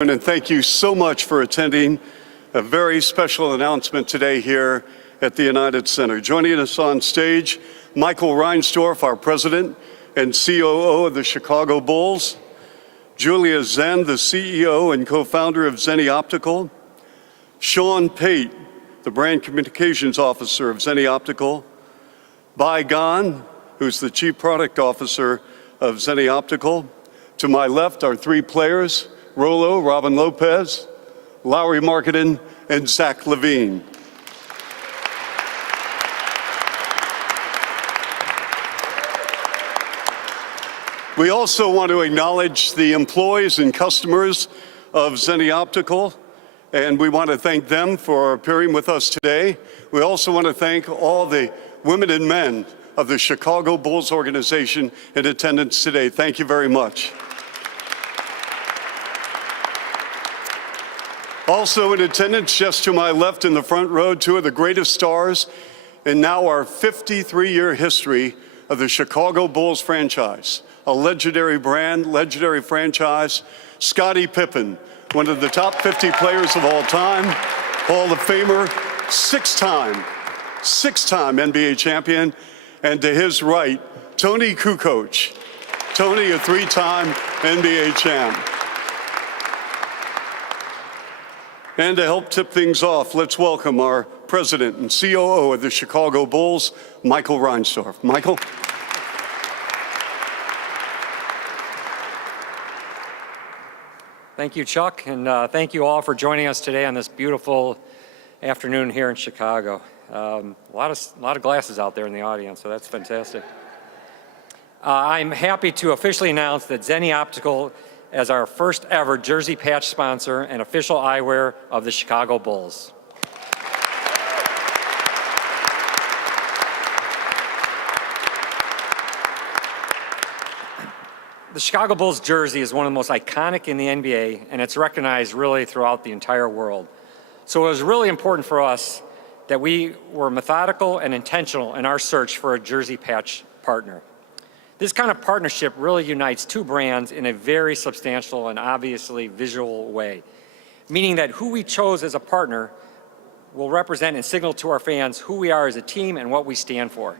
And thank you so much for attending a very special announcement today here at the United Center. Joining us on stage, Michael Reinsdorf, our president and COO of the Chicago Bulls, Julia Zenni, the CEO and co-founder of Zenni Optical, Sean Pate, the brand communications officer of Zenni Optical, Bai Gan, who's the chief product officer of Zenni Optical. To my left are three players, Rolo, Robin Lopez, Lowry Marketing, and Zach Levine. We also want to acknowledge the employees and customers of Zenni Optical, and we want to thank them for appearing with us today. We also want to thank all the women and men of the Chicago Bulls organization in attendance today. Thank you very much. Also in attendance, just to my left in the front row, two of the greatest stars in now our 53-year history of the Chicago Bulls franchise, a legendary brand, legendary franchise. Scottie Pippen, one of the top 50 players of all time, Hall of Famer, six-time NBA champion, and to his right, Tony Kukoc. Tony, a three-time NBA champ. And to help tip things off, let's welcome our president and COO of the Chicago Bulls, Michael Reinsdorf. Michael. Thank you, Chuck, and thank you all for joining us today on this beautiful afternoon here in Chicago. A lot of glasses out there in the audience, so that's fantastic. I'm happy to officially announce that Zenni Optical as our first ever jersey patch sponsor and official eyewear of the Chicago Bulls. The Chicago Bulls jersey is one of the most iconic in the NBA, and it's recognized really throughout the entire world. So it was really important for us that we were methodical and intentional in our search for a jersey patch partner. This kind of partnership really unites two brands in a very substantial and obviously visual way, meaning that who we chose as a partner will represent and signal to our fans who we are as a team and what we stand for.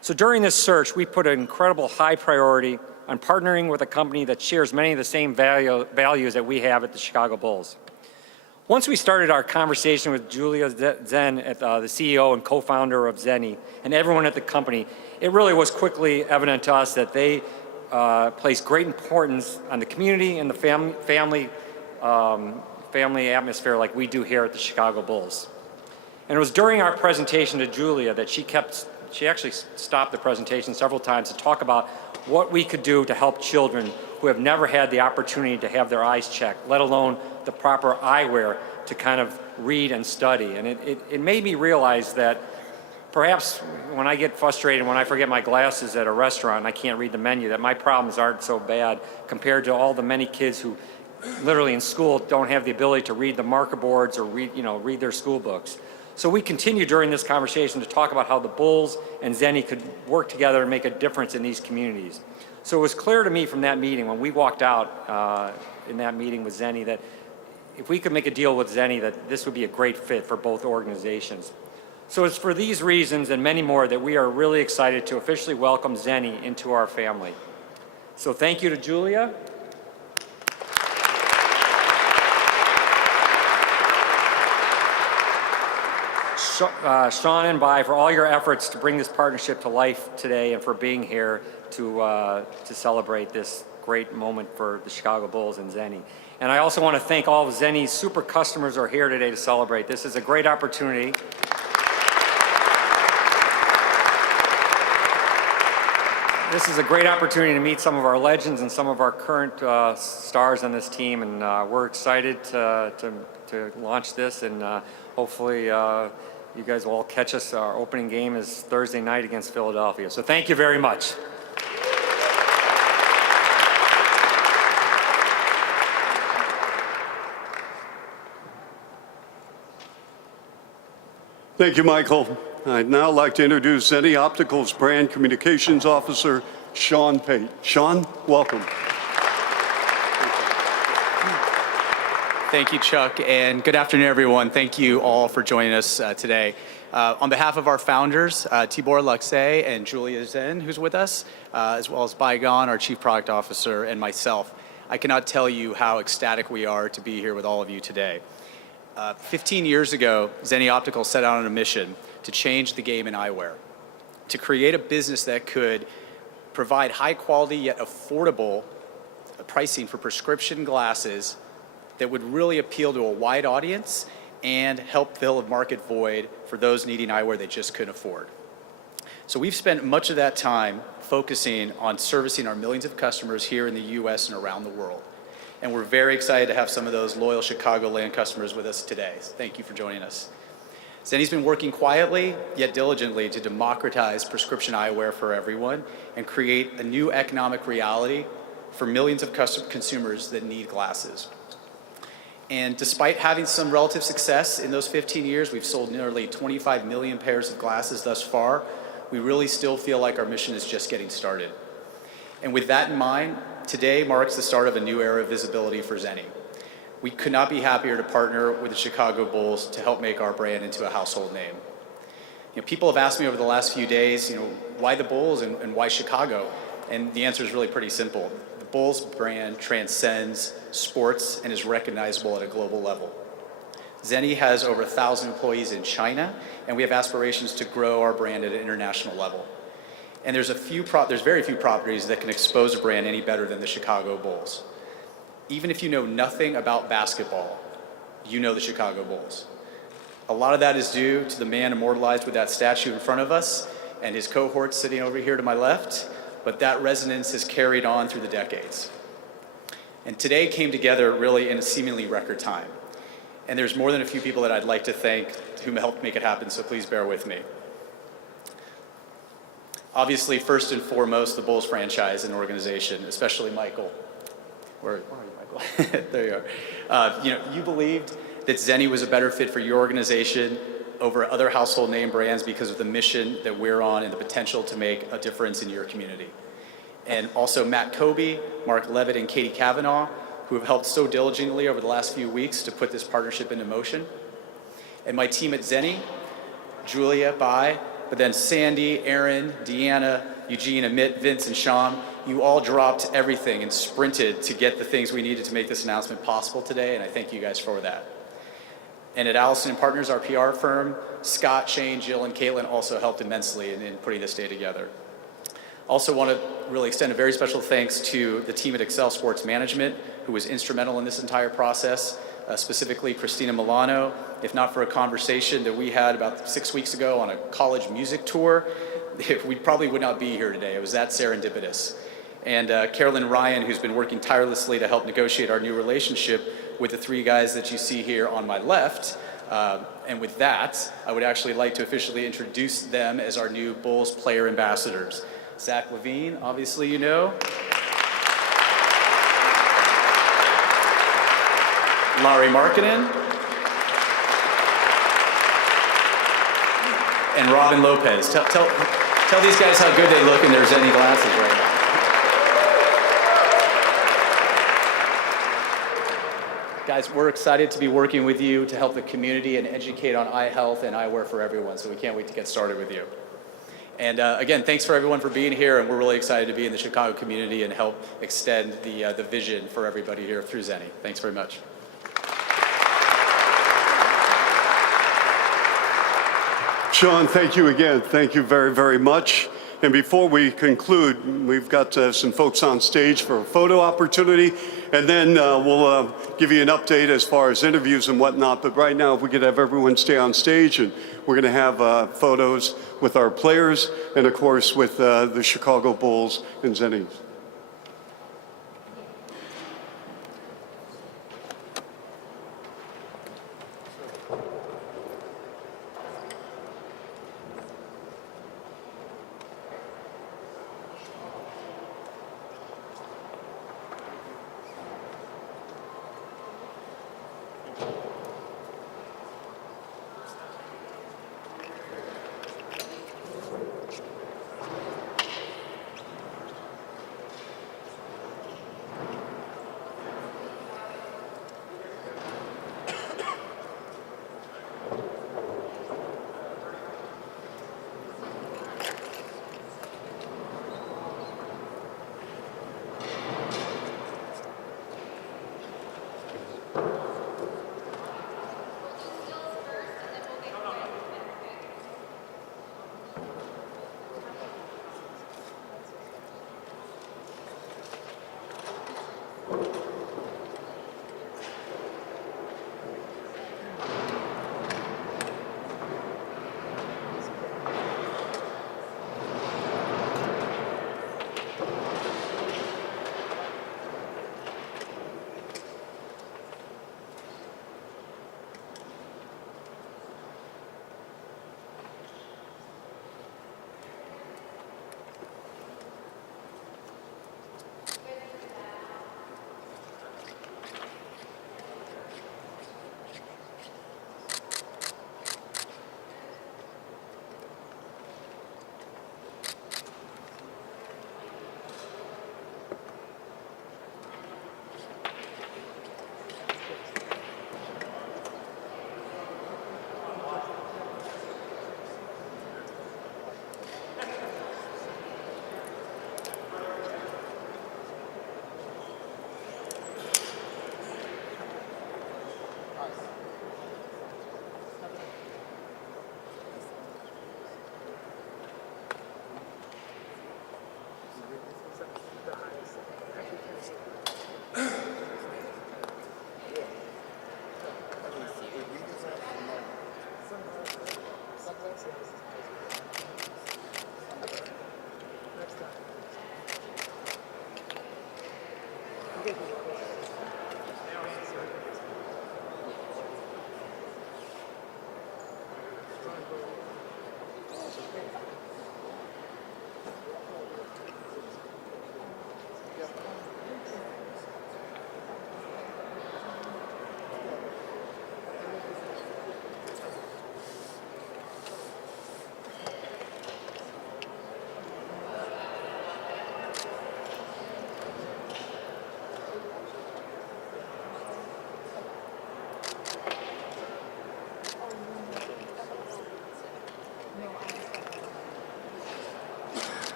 So during this search, we put an incredible high priority on partnering with a company that shares many of the same values that we have at the Chicago Bulls. Once we started our conversation with Julia Zenni, the CEO and co-founder of Zenni, and everyone at the company, it really was quickly evident to us that they place great importance on the community and the family atmosphere like we do here at the Chicago Bulls. And it was during our presentation to Julia that she actually stopped the presentation several times to talk about what we could do to help children who have never had the opportunity to have their eyes checked, let alone the proper eyewear to kind of read and study. And it made me realize that perhaps when I get frustrated, when I forget my glasses at a restaurant and I can't read the menu, that my problems aren't so bad compared to all the many kids who literally in school don't have the ability to read the marker boards or read their school books. So we continue during this conversation to talk about how the Bulls and Zenni could work together and make a difference in these communities. So it was clear to me from that meeting, when we walked out in that meeting with Zenni, that if we could make a deal with Zenni, that this would be a great fit for both organizations. So it's for these reasons and many more that we are really excited to officially welcome Zenni into our family. So thank you to Julia. Sean and Bai, for all your efforts to bring this partnership to life today and for being here to celebrate this great moment for the Chicago Bulls and Zenni. And I also want to thank all of Zenni's super customers who are here today to celebrate. This is a great opportunity. This is a great opportunity to meet some of our legends and some of our current stars on this team, and we're excited to launch this, and hopefully you guys will all catch us. Our opening game is Thursday night against Philadelphia. So thank you very much. Thank you, Michael. I'd now like to introduce Zenni Optical's brand communications officer, Sean Pate. Sean, welcome. Thank you, Chuck, and good afternoon, everyone. Thank you all for joining us today. On behalf of our founders, Tibor Luxay and Julia Zen, who's with us, as well as Bygone, our Chief Product Officer, and myself, I cannot tell you how ecstatic we are to be here with all of you today. 15 years ago, Zenni Optical set out on a mission to change the game in eyewear, to create a business that could provide high quality yet affordable pricing for prescription glasses that would really appeal to a wide audience and help fill a market void for those needing eyewear they just couldn't afford. So we've spent much of that time focusing on servicing our millions of customers here in the US and around the world. And we're very excited to have some of those loyal Chicagoland customers with us today. So thank you for joining us. Zenni's been working quietly yet diligently to democratize prescription eyewear for everyone and create a new economic reality for millions of consumers that need glasses. And despite having some relative success in those 15 years, we've sold nearly 25 million pairs of glasses thus far. We really still feel like our mission is just getting started. And with that in mind, today marks the start of a new era of visibility for Zenni. We could not be happier to partner with the Chicago Bulls to help make our brand into a household name. People have asked me over the last few days, why the Bulls and why Chicago? And the answer is really pretty simple. The Bulls brand transcends sports and is recognizable at a global level. Zenni has over 1,000 employees in China, and we have aspirations to grow our brand at an international level. And there's very few properties that can expose a brand any better than the Chicago Bulls. Even if you know nothing about basketball, you know the Chicago Bulls. A lot of that is due to the man immortalized with that statue in front of us and his cohorts sitting over here to my left, but that resonance has carried on through the decades. And today came together really in a seemingly record time. And there's more than a few people that I'd like to thank who helped make it happen, so please bear with me. Obviously, first and foremost, the Bulls franchise and organization, especially Michael. Where are you, Michael? There you are. You believed that Zenni was a better fit for your organization over other household name brands because of the mission that we're on and the potential to make a difference in your community. And also Matt Kobe, Mark Levitt, and Katie Kavanaugh, who have helped so diligently over the last few weeks to put this partnership into motion. And my team at Zenni, Julia, Bai, but then Sandy, Aaron, Deanna, Eugene, Amit, Vince, and Sean, you all dropped everything and sprinted to get the things we needed to make this announcement possible today, and I thank you guys for that. And at Allison & Partners, our PR firm, Scott, Shane, Jill, and Caitlin also helped immensely in putting this day together. Also want to really extend a very special thanks to the team at Excel Sports Management, who was instrumental in this entire process, specifically Christina Milano. If not for a conversation that we had about 6 weeks ago on a college music tour, we probably would not be here today. It was that serendipitous. And Carolyn Ryan, who's been working tirelessly to help negotiate our new relationship with the three guys that you see here on my left. And with that, I would actually like to officially introduce them as our new Bulls player ambassadors. Zach Levine, obviously you know. Larry Markkinen. And Robin Lopez. Tell these guys how good they look in their Zenni glasses right now. Guys, we're excited to be working with you to help the community and educate on eye health and eyewear for everyone, so we can't wait to get started with you. And again, thanks for everyone for being here, and we're really excited to be in the Chicago community and help extend the vision for everybody here through Zenni. Thanks very much. Sean, thank you again. Thank you very, very much. And before we conclude, we've got some folks on stage for a photo opportunity, and then we'll give you an update as far as interviews and whatnot. But right now, if we could have everyone stay on stage, and we're going to have photos with our players and, of course, with the Chicago Bulls and Zenni.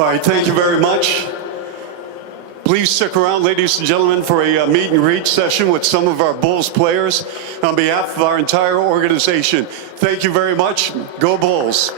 All right, thank you very much. Please stick around, ladies and gentlemen, for a meet and greet session with some of our Bulls players. On behalf of our entire organization, thank you very much. Go Bulls.